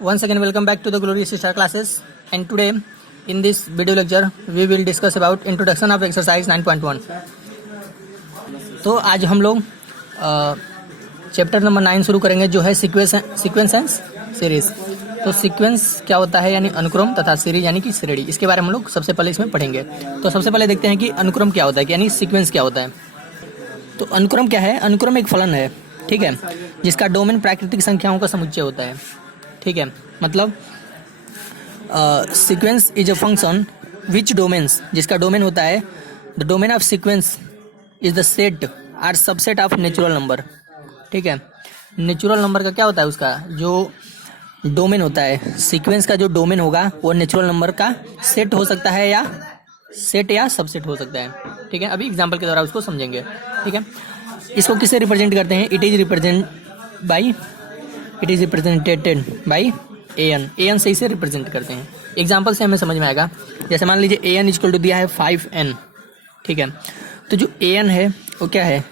Once again, welcome back to the Glorious Star classes. And today, in this video lecture, we will discuss about introduction of exercise 9.1. तो आज हम लोग chapter number 9 शुरू करेंगे, जो है सीक्वेंस एंड सीरीज। तो सीक्वेंस क्या होता है, यानी अनुक्रम, तथा सीरीज यानी कि श्रेणी। इसके बारे में हम लोग सबसे पहले इसमें पढ़ेंगे। तो सबसे पहले देखते हैं कि अनुक्रम क्या होता है, यानी सीक्वेंस क्या होता है। तो अनुक्रम क्या है? अनुक्रम एक फलन है, ठीक है, जिसका डोमेन प्राकृतिक संख्याओं का समुच्चय होता है, ठीक है। मतलब sequence is a function which domains, जिसका डोमेन होता है, the domain of sequence is the set or subset of natural number, ठीक है। नेचुरल नंबर का क्या होता है, उसका जो डोमेन होता है, सीक्वेंस का जो डोमेन होगा वो नेचुरल नंबर का सेट हो सकता है, या सेट या सबसेट हो सकता है, ठीक है। अभी एग्जांपल के द्वारा उसको समझेंगे, ठीक है। इसको किससे रिप्रेजेंट करते हैं? It is represented by an से इसे रिप्रेजेंट करते हैं। एग्जांपल से हमें समझ में आएगा। जैसे मान लीजिए an इक्वल टू दिया है 5n, ठीक है। तो जो an है वो क्या है?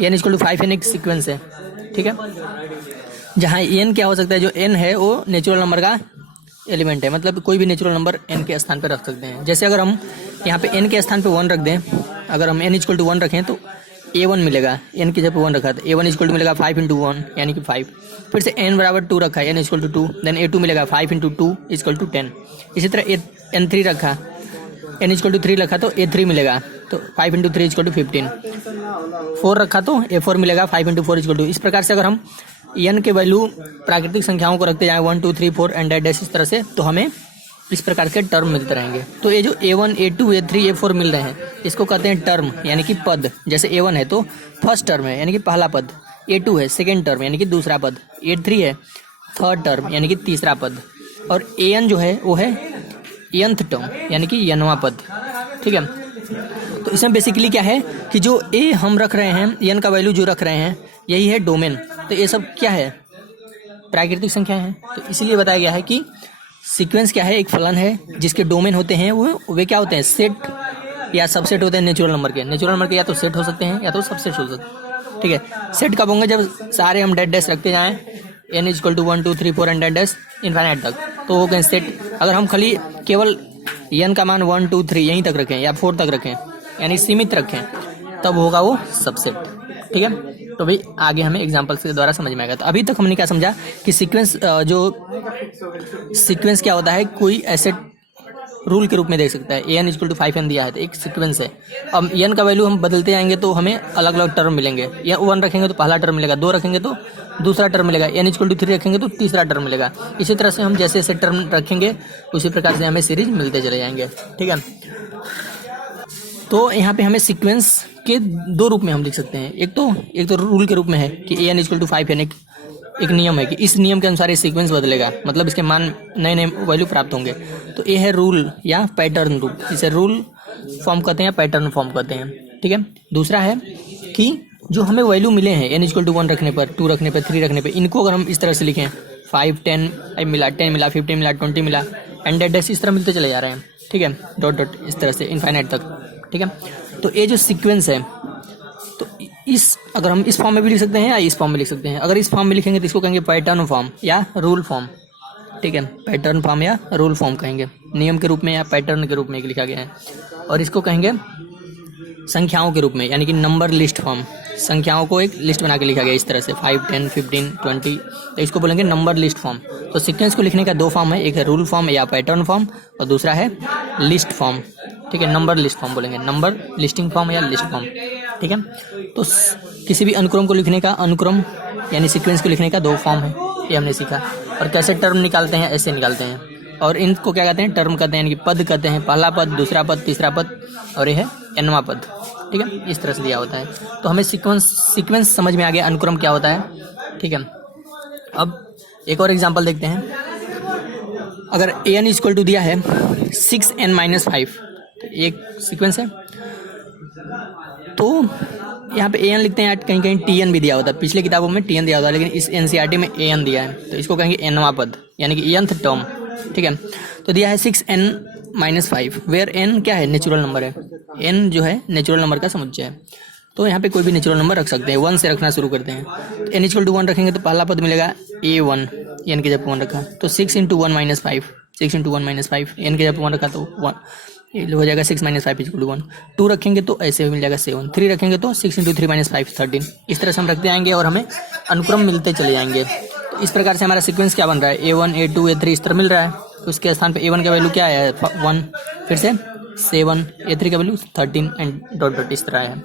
n इक्वल टू 5n एक सीक्वेंस है, ठीक है, जहाँ n क्या हो सकता है, जो n है वो नेचुरल नंबर का एलिमेंट है। मतलब कोई भी नेचुरल नंबर n के स्थान पर रख सकते हैं। जैसे अगर हम यहाँ पे n के स्थान पे 1 रख दें, अगर हम n इक्वल टू 1 रखें तो a1 मिलेगा, n की जगह 1 रखा था, a1 इक्वल टू मिलेगा 5 इंटू 1 यानी कि 5। फिर से n बराबर 2 रखा है, n equal to 2, then a2 मिलेगा 5 इंटू 2 इक्वल टू 10। इसी तरह n3 रखा, n इक्वल टू 3 रखा तो a3 मिलेगा, तो 5 इंटू 3 इक्वल टू 15। 4 रखा तो a4 मिलेगा 5 इंटू 4 इक्वल टू। इस प्रकार से अगर हम n के वैल्यू प्राकृतिक संख्याओं को रखते जाएं 1 2 3 4 एंड डैश इस तरह से, तो हमें इस प्रकार के टर्म मिलते रहेंगे। तो ये जो a1 a2 a3 a4 मिल रहे हैं, इसको कहते हैं टर्म, यानी कि पद। जैसे a1 है तो फर्स्ट टर्म है, यानी कि पहला पद, a2 है सेकेंड टर्म यानी कि दूसरा पद, a3 है थर्ड टर्म यानी कि तीसरा पद, और an जो है वो है nth टर्म यानी कि nवां पद, ठीक है। तो इसमें बेसिकली क्या है कि जो a हम रख रहे हैं, n का वैल्यू जो रख रहे हैं, यही है डोमेन। तो ये सब क्या है? प्राकृतिक संख्या है। तो इसलिए बताया गया है कि सीक्वेंस क्या है? एक फलन है जिसके डोमेन होते हैं वे क्या होते हैं? सेट या सबसेट होते हैं नेचुरल नंबर के। नेचुरल नंबर के या तो सेट हो सकते हैं या तो सबसेट हो सकते हैं, ठीक है। सेट कब होंगे? जब सारे हम डैश डैश रखते जाएं, n equal to 1 2 3 4 and dash infinite तक, तो हो गए सेट। अगर हम खाली केवल n का मान 1 2 3 यहीं तक रखें या 4 तक रखें, यानी सीमित रखें, तब होगा वो सबसेट, ठीक है। तो भाई आगे हमें एग्जांपल्स के द्वारा समझ में आएगा। तो अभी तक हमने क्या समझा कि सीक्वेंस सीक्वेंस क्या होता है, कोई ऐसे रूल के रूप में देख सकता है। an इक्वल टू 5n दिया है तो एक सीक्वेंस है। अब n का वैल्यू हम बदलते जाएंगे तो हमें अलग अलग टर्म मिलेंगे। या 1 रखेंगे तो पहला टर्म मिलेगा, 2 रखेंगे तो दूसरा टर्म मिलेगा, n इक्वल टू 3 रखेंगे तो तीसरा टर्म मिलेगा। इसी तरह से हम जैसे जैसे टर्म रखेंगे उसी प्रकार से हमें सीरीज मिलते चले जाएंगे, ठीक है। तो यहाँ पे हमें सीक्वेंस के 2 रूप में हम लिख सकते हैं। एक तो रूल के रूप में है कि an इक्वल टू 5n एक नियम है कि इस नियम के अनुसार ये सीक्वेंस बदलेगा, मतलब इसके मान नए नए वैल्यू प्राप्त होंगे। तो ये है रूल या पैटर्न रूप, इसे रूल फॉर्म कहते हैं या पैटर्न फॉर्म कहते हैं, ठीक है। दूसरा है कि जो हमें वैल्यू मिले हैं n इक्वल टू 1 रखने पर, 2 रखने पर, 3 रखने पर, इनको अगर हम इस तरह से लिखें 5 10 मिला, 10 मिला, 15 मिला, 20 मिला एंड डैश इस तरह मिलते चले जा रहे हैं, ठीक है, डॉट डॉट इस तरह से इनफाइनाइट तक, ठीक है। तो ये जो सीक्वेंस है, तो इस अगर हम इस फॉर्म में भी लिख सकते हैं या इस फॉर्म में लिख सकते हैं। अगर इस फॉर्म में लिखेंगे तो इसको कहेंगे पैटर्न फॉर्म या रूल फॉर्म, ठीक है। पैटर्न फॉर्म या रूल फॉर्म कहेंगे, नियम के रूप में या पैटर्न के रूप में लिखा गया है। और इसको कहेंगे संख्याओं के रूप में, यानी कि नंबर लिस्ट फॉर्म। संख्याओं को एक लिस्ट बना के लिखा गया इस तरह से 5 10 15 20, तो इसको बोलेंगे नंबर लिस्ट फॉर्म। तो सीक्वेंस को लिखने का 2 फॉर्म है, एक है रूल फॉर्म या पैटर्न फॉर्म और दूसरा है लिस्ट फॉर्म, ठीक है। नंबर लिस्ट फॉर्म बोलेंगे, नंबर लिस्टिंग फॉर्म या लिस्ट फॉर्म, ठीक है। तो किसी भी अनुक्रम को लिखने का, अनुक्रम यानी सीक्वेंस को लिखने का 2 फॉर्म है, ये हमने सीखा। और कैसे टर्म निकालते हैं, ऐसे निकालते हैं। और इनको क्या कहते हैं? टर्म कहते हैं, यानी कि पद कहते हैं। पहला पद, दूसरा पद, तीसरा पद, और ये है nवां पद, ठीक है। इस तरह से दिया होता है। तो हमें सीक्वेंस समझ में आ गया, अनुक्रम क्या होता है, ठीक है। अब एक और एग्जांपल देखते हैं। अगर an इक्वल टू दिया है 6n - 5, तो एक सीक्वेंस है। तो यहाँ पे an लिखते हैं, कहीं कहीं tn भी दिया होता है, पिछले किताबों में tn दिया होता है, लेकिन इस NCERT में an दिया है, तो इसको कहेंगे nवां पद यानी कि nth टर्म, ठीक है। तो दिया है 6n - 5 वेयर n क्या है? नेचुरल नंबर है। n जो है नेचुरल नंबर का समुच्चय है। तो यहाँ पे कोई भी नेचुरल नंबर रख सकते हैं, 1 से रखना शुरू करते हैं। तो n इक्वल टू 1 रखेंगे तो पहला पद मिलेगा a1, n के जब 1 रखा तो 6 into 1 minus 5, 6 into 1 minus 5, n के जब 1 रखा तो 1, ये हो जाएगा 6 माइनस 5 इक्वल टू 1। 2 रखेंगे तो ऐसे मिल जाएगा 7, 3 रखेंगे तो 6 इंटू 3 माइनस 5 13। इस तरह से हम रखते जाएंगे और हमें अनुक्रम मिलते चले जाएंगे। तो इस प्रकार से हमारा सीक्वेंस क्या बन रहा है, a1 a2 a3 इस तरह मिल रहा है। तो उसके स्थान पे a1 का वैल्यू क्या है 1, फिर से 7, a3 का वैल्यू 13 एंड डॉट डॉट इस तरह है।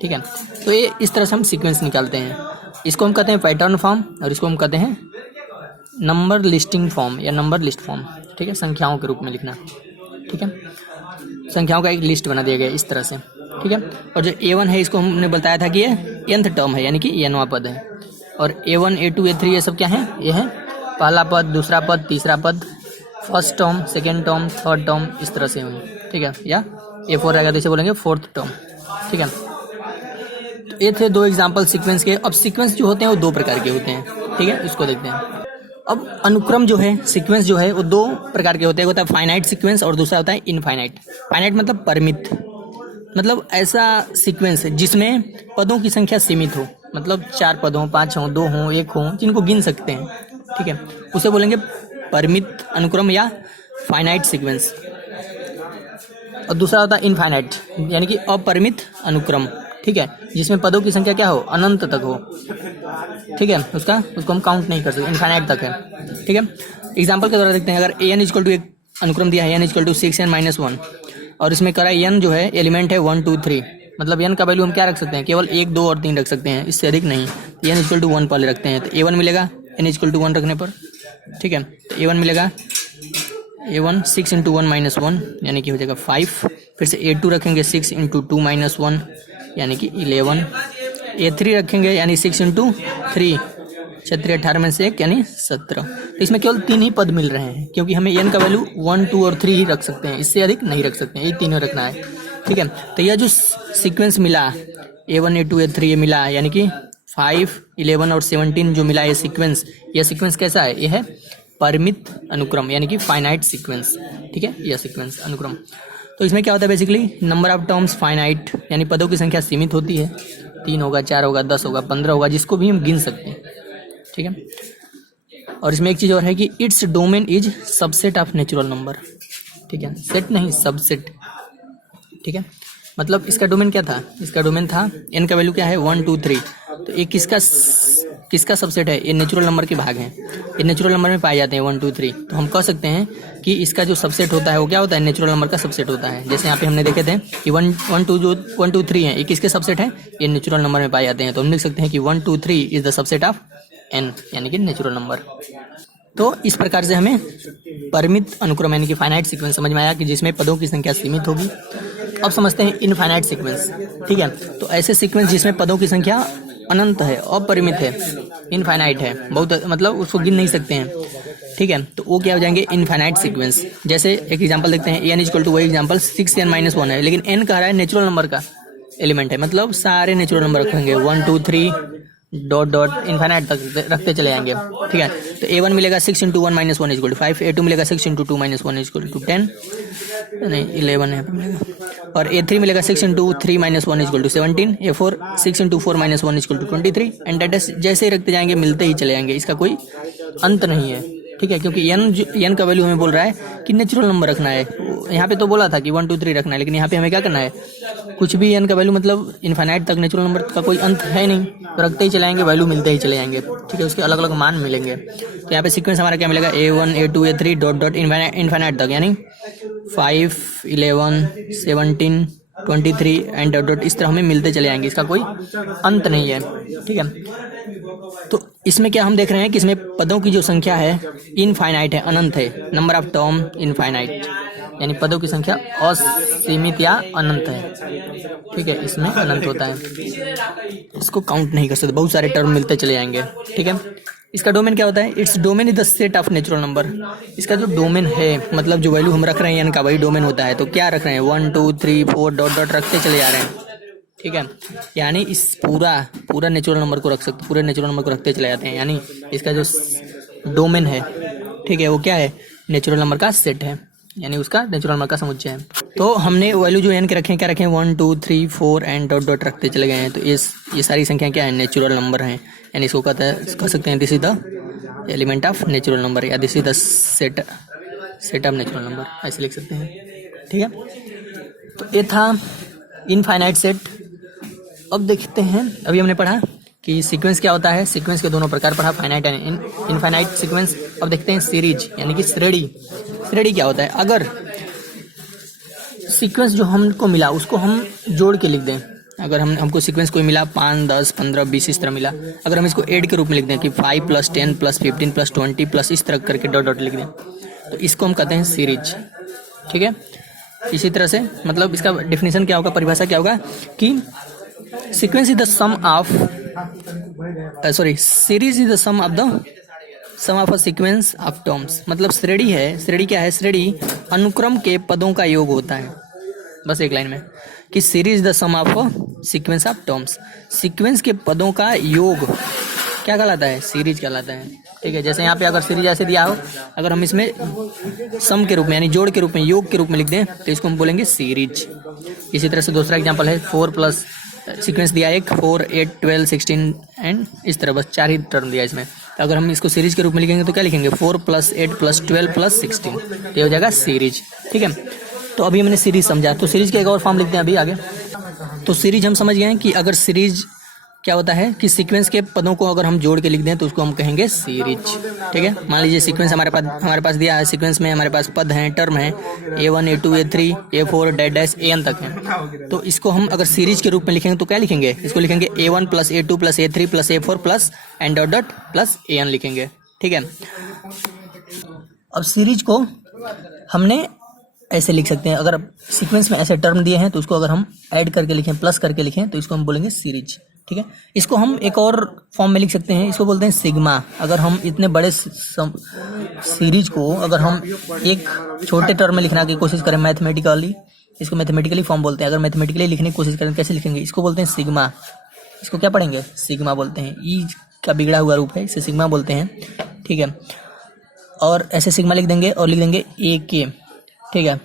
ठीक है, तो ये इस तरह से हम सीक्वेंस निकालते हैं। इसको हम कहते हैं पैटर्न फॉर्म और इसको हम कहते हैं नंबर लिस्टिंग फॉर्म या नंबर लिस्ट फॉर्म। ठीक है, संख्याओं के रूप में लिखना। ठीक है, संख्याओं का एक लिस्ट बना दिया गया इस तरह से। ठीक है, और जो a1 है इसको हमने बताया था कि ये nth टर्म है, यानी कि nवां पद है। और a1 a2 a3 ये सब क्या है, ये है पहला पद, दूसरा पद, तीसरा पद, first term, second term, third term, इस तरह से हुई। ठीक है, या a4 रहेगा तो इसे बोलेंगे फोर्थ टर्म। ठीक है, तो ये थे 2 एग्जाम्पल सीक्वेंस के। अब सीक्वेंस जो होते हैं वो 2 प्रकार के होते हैं। ठीक है, इसको देखते हैं। अब अनुक्रम जो है, सीक्वेंस जो है वो 2 प्रकार के होते हैं। होता है फाइनाइट सीक्वेंस और दूसरा होता है इनफाइनाइट। फाइनाइट मतलब परिमित, मतलब ऐसा सीक्वेंस जिसमें पदों की संख्या सीमित हो, मतलब 4 पद हों, 5 हों, 2 हों, 1 हों, जिनको गिन सकते हैं। ठीक है, उसे बोलेंगे परिमित अनुक्रम या फाइनाइट सीक्वेंस। और दूसरा होता है इनफाइनाइट, यानी कि अपरिमित अनुक्रम। ठीक है, जिसमें पदों की संख्या क्या हो, अनंत तक हो। ठीक है, उसको हम काउंट नहीं कर सकते, इनफाइनाइट तक है। ठीक है, एग्जांपल के द्वारा देखते हैं। अगर an इक्वल टू एक अनुक्रम दिया है n equal to 6n minus 1 और इसमें करा n जो है एलिमेंट है 1 2 3, मतलब n का वैल्यू हम क्या रख सकते हैं, केवल 1 2 और 3 रख सकते हैं, इससे अधिक नहीं। तो n इक्वल टू 1 पहले रखते हैं, तो a1 मिलेगा n इक्वल टू 1 रखने पर। ठीक है, तो a1 मिलेगा a1 6 इंटू 1 माइनस 1 यानी कि हो जाएगा 5। फिर से a2 रखेंगे 6 इंटू 2 माइनस 1 यानी कि 11। a3 रखेंगे यानी 6 इंटू 3, 36 18 में से 1 यानी 17। तो इसमें केवल 3 ही पद मिल रहे हैं, क्योंकि हमें n का वैल्यू 1 2 और 3 ही रख सकते हैं, इससे अधिक नहीं रख सकते हैं, ये तीनों रखना है। ठीक है, तो यह जो सीक्वेंस मिला a1 a2 a3 ये मिला, यानी कि 5 11 और 17 जो मिला ये सीक्वेंस, यह सीक्वेंस कैसा है, यह है परिमित अनुक्रम, यानी कि फाइनाइट सीक्वेंस। ठीक है, यह सीक्वेंस अनुक्रम। तो इसमें क्या होता है, basically number of terms finite, यानी पदों की संख्या सीमित होती है। 3 होगा, 4 होगा, 10 होगा, 15 होगा, जिसको भी हम गिन सकते हैं। ठीक है, और इसमें एक चीज़ और है कि its domain is subset of natural number. ठीक है, सेट नहीं, सबसेट। ठीक है, मतलब इसका डोमेन क्या था, इसका डोमेन था n का वैल्यू क्या है 1 2 3। तो ये किसका सबसेट है, ये नेचुरल नंबर के भाग हैं, ये नेचुरल नंबर में पाए जाते हैं 1 2 3। तो हम कह सकते हैं कि इसका जो सबसेट होता है वो क्या होता है, नेचुरल नंबर का सबसेट होता है। जैसे यहाँ पे हमने देखे थे कि 1 2 3 है, ये किसके सबसेट है, ये नेचुरल नंबर में पाए जाते हैं। तो हम लिख सकते हैं कि 1 2 3 is the subset of n, यानी कि नेचुरल नंबर। तो इस प्रकार से हमें परिमित अनुक्रम यानी कि फाइनाइट सीक्वेंस समझ में आया कि जिसमें पदों की संख्या सीमित होगी। अब समझते हैं इनफाइनाइट सीक्वेंस। ठीक है, तो ऐसे सीक्वेंस जिसमें पदों की संख्या अनंत है, अपरिमित है, इनफाइनाइट है, बहुत मतलब उसको गिन नहीं सकते हैं। ठीक है, तो वो क्या हो जाएंगे, इनफाइनाइट सीक्वेंस। जैसे एक एग्जांपल देखते हैं, n इक्वल टू वही एग्जांपल 6n माइनस 1 है, लेकिन n कह रहा है नेचुरल नंबर का एलिमेंट है, मतलब सारे नेचुरल नंबर रखेंगे 1 2 3 डॉट डॉट इनफाइनाइट तक रखते चले जाएंगे। ठीक है, तो a1 मिलेगा 6 into 1 minus 1 equal to 5, a2 मिलेगा 6 इंटू 2 माइनस 1 इक्वल टू 10, नहीं 11 है मिलेगा, और a3 मिलेगा 6 into 3 minus 1 equal to 17, a4 6 into 4 minus 1 equal to 23 and that जैसे ही रखते जाएंगे मिलते ही चले जाएंगे, इसका कोई अंत नहीं है। ठीक है, क्योंकि n का वैल्यू हमें बोल रहा है कि नेचुरल नंबर रखना है। यहाँ पे तो बोला था कि 1 2 3 रखना है, लेकिन यहाँ पे हमें क्या करना है, कुछ भी n का वैल्यू मतलब इनफाइनाइट तक नेचुरल नंबर का कोई अंत है नहीं, तो रखते ही चलाएंगे, वैल्यू मिलते ही चले जाएंगे। ठीक है, उसके अलग अलग मान मिलेंगे। तो यहाँ पे सीक्वेंस हमारा क्या मिलेगा, a1 a2 a3 dot dot infinite तक, यानी 5 11 17 23 एंड डॉट डॉट इस तरह हमें मिलते चले जाएंगे, इसका कोई अंत नहीं है। ठीक है, तो इसमें क्या हम देख रहे हैं कि इसमें पदों की जो संख्या है इनफाइनाइट है, अनंत है, नंबर ऑफ टर्म इनफाइनाइट, यानी पदों की संख्या असीमित या अनंत है। ठीक है, इसमें अनंत होता है, इसको काउंट नहीं कर सकते, बहुत सारे टर्म मिलते चले जाएंगे। ठीक है, इसका डोमेन क्या होता है, its domain is the set of natural number. इसका जो डोमेन है, मतलब जो वैल्यू हम रख रहे हैं n का, वही डोमेन होता है। तो क्या रख रहे हैं, 1 2 3 4 डॉट डॉट रखते चले जा रहे हैं। ठीक है, यानी इस पूरा नेचुरल नंबर को रख सकते, पूरे नेचुरल नंबर को रखते चले जाते हैं, यानी इसका जो डोमेन है, ठीक है, वो क्या है, नेचुरल नंबर का सेट है, यानी उसका नेचुरल नंबर का समुच्चय है। तो हमने वैल्यू जो एन के रखे हैं, क्या रखे हैं 1 2 3 4 एंड डॉट डॉट रखते चले गए हैं। तो ये सारी संख्या क्या है, नेचुरल नंबर हैं, यानी इसको कह सकते हैं this is the element of natural number, या this is the set of natural number, ऐसे लिख सकते हैं। ठीक है, तो ये था इनफाइनाइट सेट। अब देखते हैं, अभी हमने पढ़ा कि सीक्वेंस क्या होता है, सीक्वेंस के दोनों प्रकार पढ़ा, फाइनाइट एंड इनफाइनाइट सीक्वेंस। अब देखते हैं सीरीज यानी कि श्रेणी। श्रेणी क्या होता है, अगर सीक्वेंस जो हमको मिला उसको हम जोड़ के लिख दें, अगर हमको सीक्वेंस कोई मिला 5 10 15 20 इस तरह मिला, अगर हम इसको ऐड के रूप में लिख दें कि 5 + 10 + 15 + 20 प्लस इस तरह करके डॉट डॉट लिख दें, तो इसको हम कहते हैं सीरीज। ठीक है, इसी तरह से मतलब इसका डेफिनेशन क्या होगा, परिभाषा क्या होगा कि sequence is the sum of series is the sum of a sequence of terms. मतलब श्रेणी है, श्रेणी क्या है, श्रेणी अनुक्रम के पदों का योग होता है। बस एक लाइन में कि series the sum of sequence of terms, sequence के पदों का योग क्या कहलाता है, सीरीज कहलाता है। ठीक है, जैसे यहाँ पे अगर सीरीज ऐसे दिया हो, अगर हम इसमें सम के रूप में यानी जोड़ के रूप में, योग के रूप में लिख दें तो इसको हम बोलेंगे सीरीज। इसी तरह से दूसरा एग्जांपल है 4 प्लस सीक्वेंस दिया है 4 8 12 16 एंड इस तरह, बस 4 ही टर्म दिया इसमें। तो अगर हम इसको सीरीज के रूप में लिखेंगे तो क्या लिखेंगे 4 + 8 + 12 + 16, तो ये हो जाएगा सीरीज। ठीक है, तो अभी हमने सीरीज समझा, तो सीरीज का एक और फॉर्म लिखते हैं अभी आगे। तो सीरीज हम समझ गए हैं कि अगर सीरीज क्या होता है कि सीक्वेंस के पदों को अगर हम जोड़ के लिख दें तो उसको हम कहेंगे सीरीज। ठीक है, मान लीजिए सीक्वेंस हमारे पास दिया है, सीक्वेंस में हमारे पास पद हैं, टर्म है A1 A2 A3 A4 dash AN तक है। तो इसको हम अगर सीरीज के रूप में लिखेंगे तो क्या लिखेंगे, इसको लिखेंगे A1 + A2 + A3 + A4 plus and dot dot plus AN लिखेंगे। ठीक है, अब सीरीज को हमने ऐसे लिख सकते हैं, अगर सीक्वेंस में ऐसे टर्म दिए हैं तो उसको अगर हम ऐड करके लिखें, प्लस करके लिखें तो इसको हम बोलेंगे सीरीज। ठीक है, इसको हम एक और फॉर्म में लिख सकते हैं, इसको बोलते हैं सिग्मा। अगर हम इतने बड़े सीरीज को अगर हम एक छोटे टर्म में लिखने की कोशिश करें मैथमेटिकली, इसको मैथमेटिकली फॉर्म बोलते हैं। अगर मैथमेटिकली लिखने की कोशिश करें कैसे लिखेंगे, इसको बोलते हैं सिग्मा। इसको क्या पढ़ेंगे, सिग्मा बोलते हैं। ई का बिगड़ा हुआ रूप है, इसे सिग्मा बोलते हैं। ठीक है, और ऐसे सिग्मा लिख देंगे और लिख देंगे ए के। ठीक है,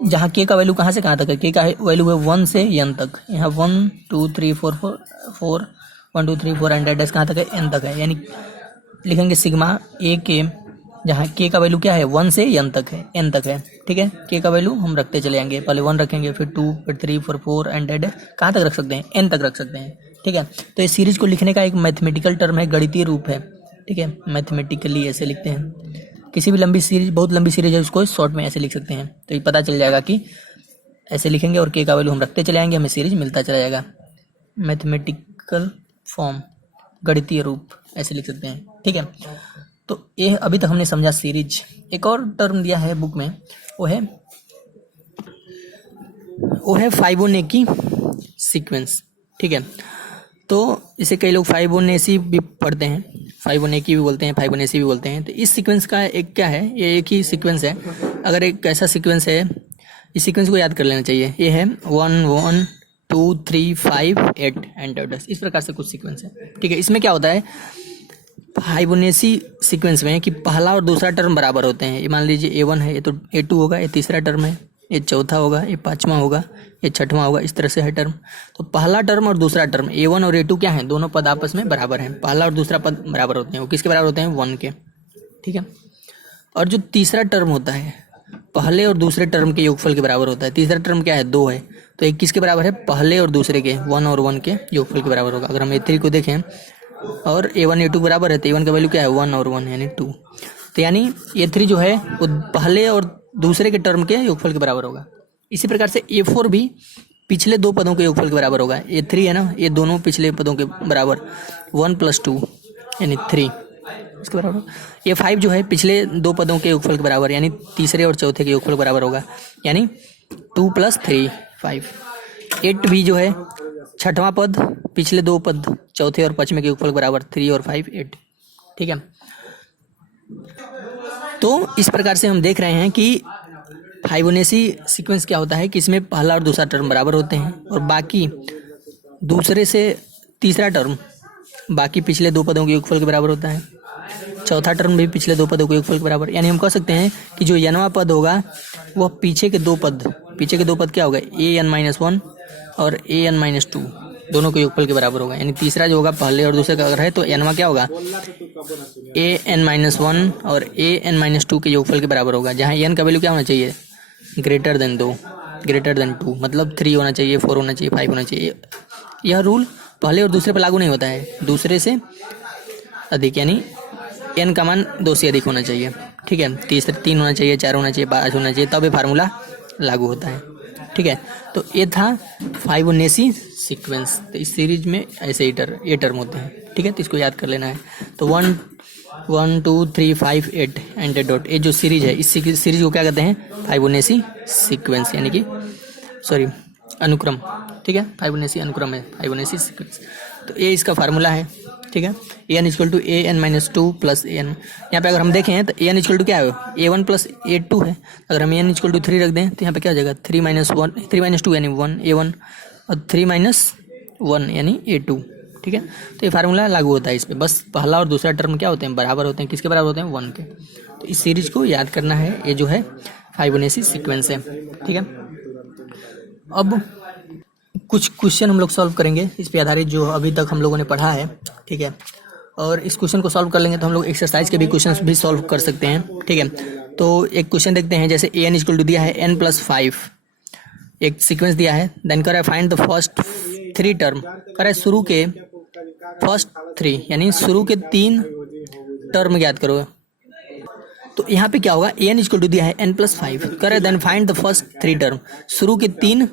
जहाँ के का वैल्यू कहाँ से कहाँ तक है, के का वैल्यू है 1 से n तक। यहाँ 1 2 3 4 4 1 2 3 4 एंड डैश कहाँ तक है, n तक है। यानी लिखेंगे सिग्मा ए के, जहाँ के का वैल्यू क्या है 1 से n तक है, n तक है। ठीक है, के का वैल्यू हम रखते चले जाएंगे, पहले 1 रखेंगे, फिर 2, फिर 3, फिर 4 एंड डैश कहाँ तक रख सकते हैं, n तक रख सकते हैं। ठीक है, तो इस सीरीज को लिखने का एक मैथमेटिकल टर्म है, गणितीय रूप है। ठीक है, मैथमेटिकली ऐसे लिखते हैं। किसी भी लंबी सीरीज, बहुत लंबी सीरीज है, उसको शॉर्ट में ऐसे लिख सकते हैं। तो ये पता चल जाएगा कि ऐसे लिखेंगे और के का वैल्यू हम रखते चले जाएंगे, हमें सीरीज मिलता चला जाएगा। मैथमेटिकल फॉर्म, गणितीय रूप, ऐसे लिख सकते हैं। ठीक है, तो ये अभी तक हमने समझा सीरीज। एक और टर्म दिया है बुक में, वो है फाइबोनेची सीक्वेंस। ठीक है, तो इसे कई लोग फाइबोनेची भी पढ़ते हैं, फाइबोनेची भी बोलते हैं, फाइबोनेची भी बोलते हैं। तो इस सीक्वेंस का एक क्या है, ये एक ही सीक्वेंस है। अगर एक ऐसा सीक्वेंस है, इस सीक्वेंस को याद कर लेना चाहिए। ये है 1 1 2 3 5 8 एंड डैश, इस प्रकार से कुछ सीक्वेंस है। ठीक है, इसमें क्या होता है फाइबोनेची सीक्वेंस में कि पहला और दूसरा टर्म बराबर होते हैं। ये मान लीजिए A1 है, ये तो A2 होगा, ये तीसरा टर्म है, ये चौथा होगा, ये पांचवा होगा, ये छठवां होगा, इस तरह से है टर्म। तो पहला टर्म और दूसरा टर्म A1 और A2 क्या है, दोनों पद आपस में बराबर हैं। पहला और दूसरा पद बराबर होते हैं, वो किसके बराबर होते हैं, 1 के। ठीक है, और जो तीसरा टर्म होता है पहले और दूसरे टर्म के योगफल के बराबर होता है। तीसरा टर्म क्या है, 2 है, तो एक किसके बराबर है, पहले और दूसरे के 1 और 1 के योगफल के बराबर होगा। अगर हम A3 को देखें और A1 A2 बराबर है, तो A1 का वैल्यू क्या है, 1 और 1 यानी 2। तो यानी A3 जो है वो पहले और दूसरे के टर्म के योगफल के बराबर होगा। इसी प्रकार से A4 भी पिछले दो पदों के योगफल के बराबर होगा। A3 है ना, ये दोनों पिछले पदों के बराबर 1 + 2 यानी 3 इसके बराबर। A5 जो है पिछले दो पदों के योगफल के बराबर यानी तीसरे और चौथे के योगफल के बराबर होगा, यानी 2 + 3 5। 8 भी जो है छठवां पद पिछले दो पद चौथे और पांचवें के योगफल के बराबर 3 और 5 8। ठीक है, तो इस प्रकार से हम देख रहे हैं कि फाइबोनेची सीक्वेंस क्या होता है कि इसमें पहला और दूसरा टर्म बराबर होते हैं और बाकी दूसरे से तीसरा टर्म बाकी पिछले दो पदों के योगफल के बराबर होता है। चौथा टर्म भी पिछले दो पदों के योगफल के बराबर, यानी हम कह सकते हैं कि जो n वां पद होगा वह पीछे के दो पद क्या होगा, an-1 और an-2 दोनों के योगफल के बराबर होगा। यानी तीसरा जो होगा पहले और दूसरे का अगर है तो n क्या होगा, an-1 और an-2 के योगफल के बराबर होगा, जहाँ n का वैल्यू क्या होना चाहिए, ग्रेटर देन 2, मतलब 3 होना चाहिए, 4 होना चाहिए, 5 होना चाहिए। यह रूल पहले और दूसरे पर लागू नहीं होता है, दूसरे से अधिक, यानी n का मान 2 से अधिक होना चाहिए। ठीक है, तीसरे 3 होना चाहिए, 4 होना चाहिए, 5 होना चाहिए, तब ये फार्मूला लागू होता है। ठीक है, तो ये था फाइबोनेची सीक्वेंस। तो इस सीरीज में ऐसे ही टर्म होते हैं। ठीक है, तो इसको याद कर लेना है। तो 1 2 3 5 8 एंड डॉट, ये जो सीरीज है इस सीरीज को क्या कहते हैं, फाइबोनेची सीक्वेंस, यानी कि अनुक्रम। ठीक है, फाइबोनेची अनुक्रम है, फाइबोनेची सीक्वेंस। तो ये इसका फार्मूला है। ठीक है, an equal to an-2 plus an, यहाँ पे अगर हम देखें तो an इक्वल टू क्या है, a1 प्लस a2 है। अगर हम n इक्वल टू 3 रख दें तो यहाँ पे क्या हो जाएगा, 3 माइनस 2 यानी 1 a1 और 3 माइनस 1 यानी a2। ठीक है, तो ये फार्मूला लागू होता है इस पर। बस पहला और दूसरा टर्म क्या होते हैं, बराबर होते हैं। किसके बराबर होते हैं, 1 के। तो इस सीरीज को याद करना है, ये जो है फाइबोनेची सीक्वेंस है। ठीक है, अब कुछ क्वेश्चन हम लोग सॉल्व करेंगे इस पे आधारित, जो अभी तक हम लोगों ने पढ़ा है। ठीक है, और इस क्वेश्चन को सॉल्व कर लेंगे तो हम लोग एक्सरसाइज के भी क्वेश्चन भी सॉल्व कर सकते हैं। ठीक है, तो एक क्वेश्चन देखते हैं। जैसे an इक्वल टू दिया है n+5, एक सीक्वेंस दिया है। देन कर फाइंड द फर्स्ट 3 टर्म, कर शुरू के फर्स्ट 3 यानी शुरू के 3 टर्म ज्ञात करो। तो यहाँ पे क्या होगा, an इक्वल टू दिया है n+5, करे then find the first 3 term, शुरू के 3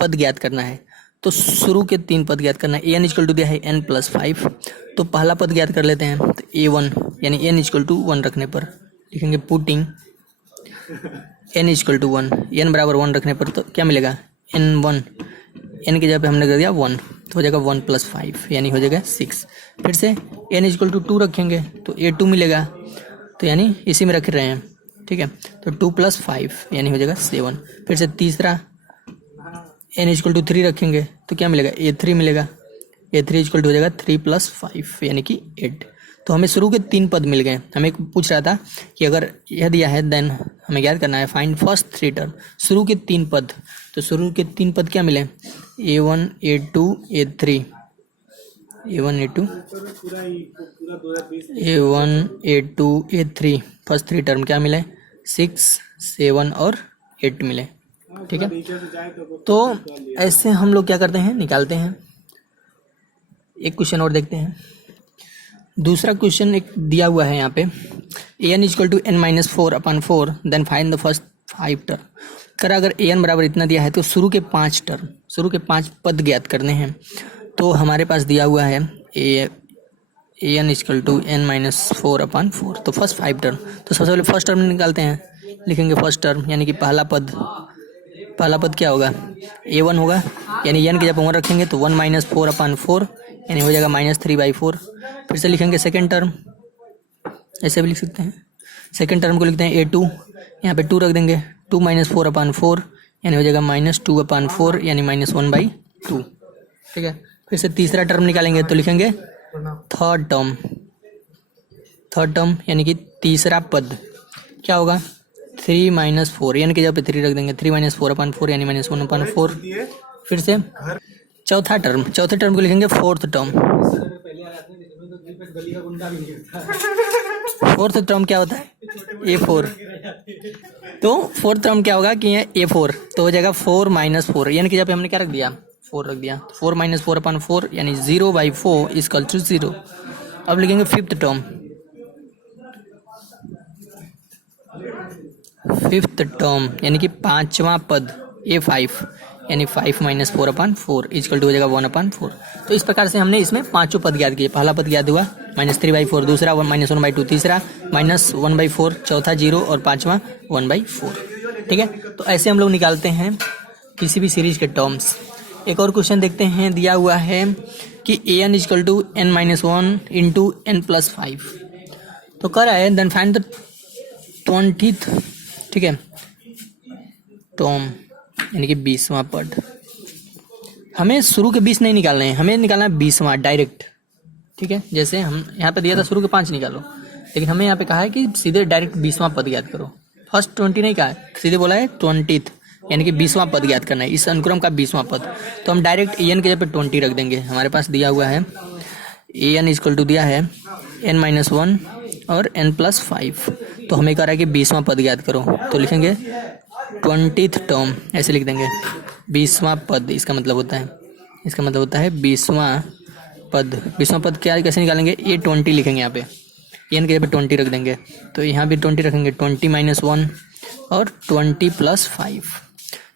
पद ज्ञात करना है। तो शुरू के 3 पद ज्ञात करना है। an इक्वल टू दिया है n+5, तो पहला पद ज्ञात कर लेते हैं। तो a1 यानी n इक्वल टू 1 रखने पर लिखेंगे putting n equal to 1, n बराबर 1 रखने पर तो क्या मिलेगा, n1, n की जगह पे हमने कर दिया 1, तो हो जाएगा 1 + 5 यानी हो जाएगा 6। फिर से n इक्वल टू 2 रखेंगे तो a2 मिलेगा, तो यानी इसी में रख रहे हैं। ठीक है, तो 2 + 5 यानी हो जाएगा 7। फिर से तीसरा n इक्वल टू 3 रखेंगे तो क्या मिलेगा, a3 मिलेगा, a3 इक्वल टू हो जाएगा 3 + 5 यानी कि 8। तो हमें शुरू के 3 पद मिल गए। हमें पूछ रहा था कि अगर यह दिया है देन हमें याद करना है फाइंड फर्स्ट 3 टर्म, शुरू के 3 पद। तो शुरू के 3 पद क्या मिले, a1 a2 a3, a1 a2 a3, first 3 term क्या मिले, 6 7 और 8 मिले। ठीक है, तो ऐसे हम लोग क्या करते हैं, निकालते हैं। एक क्वेश्चन और देखते हैं। दूसरा क्वेश्चन एक दिया हुआ है यहाँ पे, an equal to n-4/4 then find the first 5 term. कर अगर an बराबर इतना दिया है तो शुरू के 5 टर्म, शुरू के 5 पद ज्ञात करने हैं। तो हमारे पास दिया हुआ है an इक्वल टू n-4/4, तो फर्स्ट 5 टर्म। तो सबसे पहले फर्स्ट टर्म निकालते हैं, लिखेंगे फर्स्ट टर्म यानी कि पहला पद क्या होगा, a1 होगा, यानी n की जब 1 रखेंगे तो 1 - 4/4 यानी हो जाएगा -3/4। फिर से लिखेंगे सेकेंड टर्म, ऐसे भी लिख सकते हैं। सेकेंड टर्म को लिखते हैं a2, यहाँ पे 2 रख देंगे, 2 - 4/4 यानी हो जाएगा -2/4 यानी -1/2। ठीक है, फिर से तीसरा टर्म निकालेंगे तो लिखेंगे थर्ड टर्म यानी कि तीसरा पद क्या होगा, 3 - 4 यानी कि जब पे 3 रख देंगे, 3 - 4/4 यानी -1/4। फिर से चौथे टर्म को लिखेंगे फोर्थ टर्म। फोर्थ टर्म क्या होता है, a4। तो फोर्थ टर्म क्या होगा कि ये a4, तो हो जाएगा 4 - 4 यानी कि जब पे हमने क्या रख दिया, 4 रख दिया, 4 - 4/4 यानी 0/4 इक्वल टू 0। अब लिखेंगे फिफ्थ टर्म यानी कि 5वां पद a5 यानी 5 - 4/4 इक्वल टू हो जाएगा 1/4। तो इस प्रकार से हमने इसमें 5 पद ज्ञात किए। पहला पद ज्ञात हुआ -3/4, दूसरा -1/2, तीसरा -1/4, चौथा 0 और 5वां 1/4। ठीक है, तो ऐसे हम लोग निकालते हैं किसी भी सीरीज के टर्म्स। एक और क्वेश्चन देखते हैं, दिया हुआ है कि an equal to n-1 into n+5। तो कर रहा है देन फाइंड द 20th, ठीक है, टर्म यानी कि 20वां पद। हमें शुरू के 20 नहीं निकालने हैं, हमें निकालना है 20वां डायरेक्ट। ठीक है, जैसे हम यहाँ पे दिया था शुरू के 5 निकालो, लेकिन हमें यहाँ पे कहा है कि सीधे डायरेक्ट 20वां पद ज्ञात करो। फर्स्ट 20 नहीं कहा है, सीधे बोला है 20th, यानी कि 20वां पद ज्ञात करना है, इस अनुक्रम का 20वां पद। तो हम डायरेक्ट an के जगह पे 20 रख देंगे। हमारे पास दिया हुआ है an इक्वल टू दिया है n-1 और n+5। तो हमें कह रहा है कि 20वां पद ज्ञात करो, तो लिखेंगे 20th टर्म, ऐसे लिख देंगे 20वां पद। इसका मतलब होता है 20वां पद। 20वां पद क्या कैसे निकालेंगे, ये 20 लिखेंगे यहाँ पे, एन के जगह पे 20 रख देंगे, तो यहाँ भी 20 रखेंगे, 20-1 और 20+5,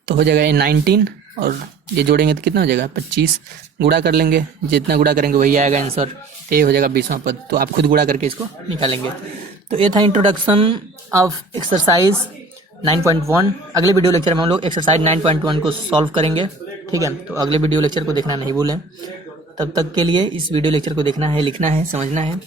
तो हो जाएगा ये 19, और ये जोड़ेंगे तो कितना हो जाएगा 25। गुणा कर लेंगे, जितना गुणा करेंगे वही आएगा आंसर, ये हो जाएगा 20वां पद। तो आप खुद गुणा करके इसको निकालेंगे। तो ये था इंट्रोडक्शन ऑफ एक्सरसाइज 9.1। अगले वीडियो लेक्चर में हम लोग एक्सरसाइज 9.1 को सॉल्व करेंगे, ठीक है। तो अगले वीडियो लेक्चर को देखना नहीं भूलें। तब तक के लिए इस वीडियो लेक्चर को देखना है, लिखना है, समझना है।